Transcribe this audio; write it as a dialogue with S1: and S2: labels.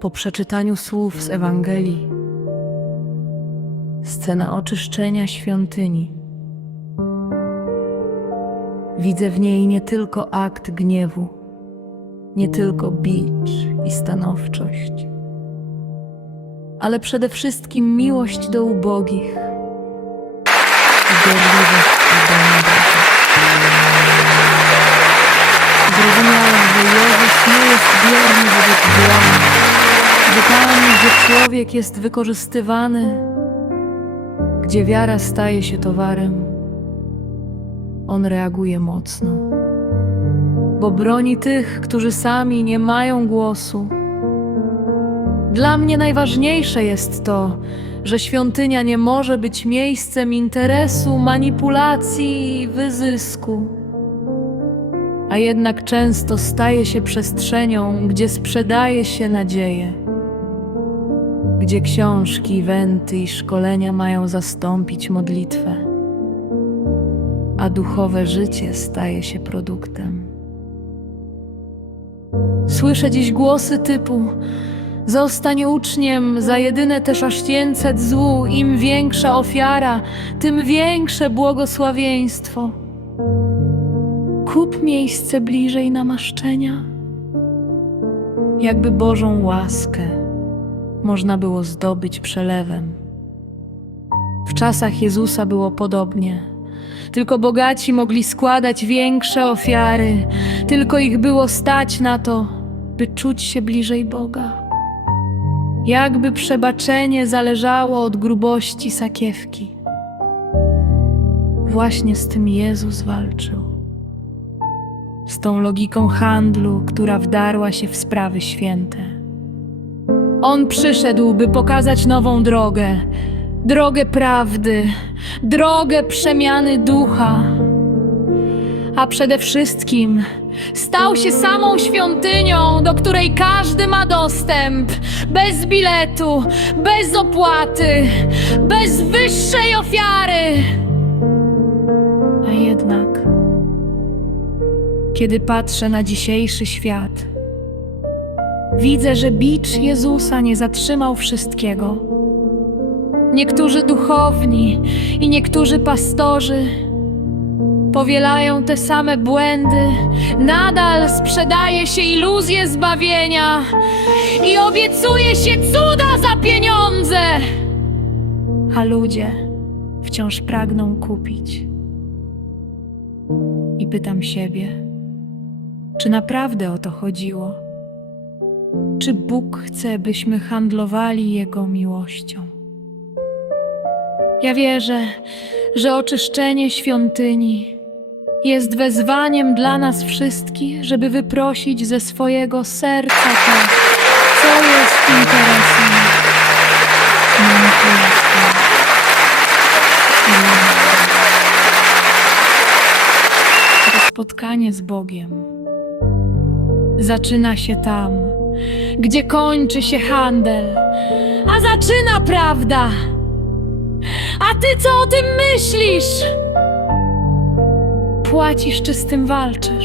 S1: Po przeczytaniu słów z Ewangelii, scena oczyszczenia świątyni. Widzę w niej nie tylko akt gniewu, nie tylko bicz i stanowczość, ale przede wszystkim miłość do ubogich i gorliwość oddania Boga. Zrozumiałem, że Jezus nie jest bierny wobec błędu, gdzie człowiek jest wykorzystywany, gdzie wiara staje się towarem, on reaguje mocno, bo broni tych, którzy sami nie mają głosu. Dla mnie najważniejsze jest to, że świątynia nie może być miejscem interesu, manipulacji i wyzysku a jednak często staje się przestrzenią, gdzie sprzedaje się nadzieję, gdzie książki, wenty i szkolenia mają zastąpić modlitwę, a duchowe życie staje się produktem. Słyszę dziś głosy typu: Zostań uczniem, za jedyne też aż 500 złu, im większa ofiara, tym większe błogosławieństwo. Kup miejsce bliżej namaszczenia. Jakby Bożą łaskę można było zdobyć przelewem. W czasach Jezusa było podobnie. Tylko bogaci mogli składać większe ofiary, tylko ich było stać na to, by czuć się bliżej Boga. Jakby przebaczenie zależało od grubości sakiewki. Właśnie z tym Jezus walczył z tą logiką handlu, która wdarła się w sprawy święte. On przyszedł, by pokazać nową drogę, drogę prawdy, drogę przemiany ducha. A przede wszystkim stał się samą świątynią, do której każdy ma dostęp, bez biletu, bez opłaty, bez wyższej ofiary. A jednak kiedy patrzę na dzisiejszy świat. Widzę, że bicz Jezusa nie zatrzymał wszystkiego. Niektórzy duchowni i niektórzy pastorzy powielają te same błędy, nadal sprzedaje się iluzję zbawienia i obiecuje się cuda za pieniądze, a ludzie wciąż pragną kupić. I pytam siebie, czy naprawdę o to chodziło? Czy Bóg chce, byśmy handlowali Jego miłością? Ja wierzę, że oczyszczenie świątyni jest wezwaniem dla nas wszystkich, żeby wyprosić ze swojego serca to, co jest interesem spotkanie z Bogiem zaczyna się tam, gdzie kończy się handel, a zaczyna prawda. A ty co o tym myślisz? Płacisz czy z tym walczysz?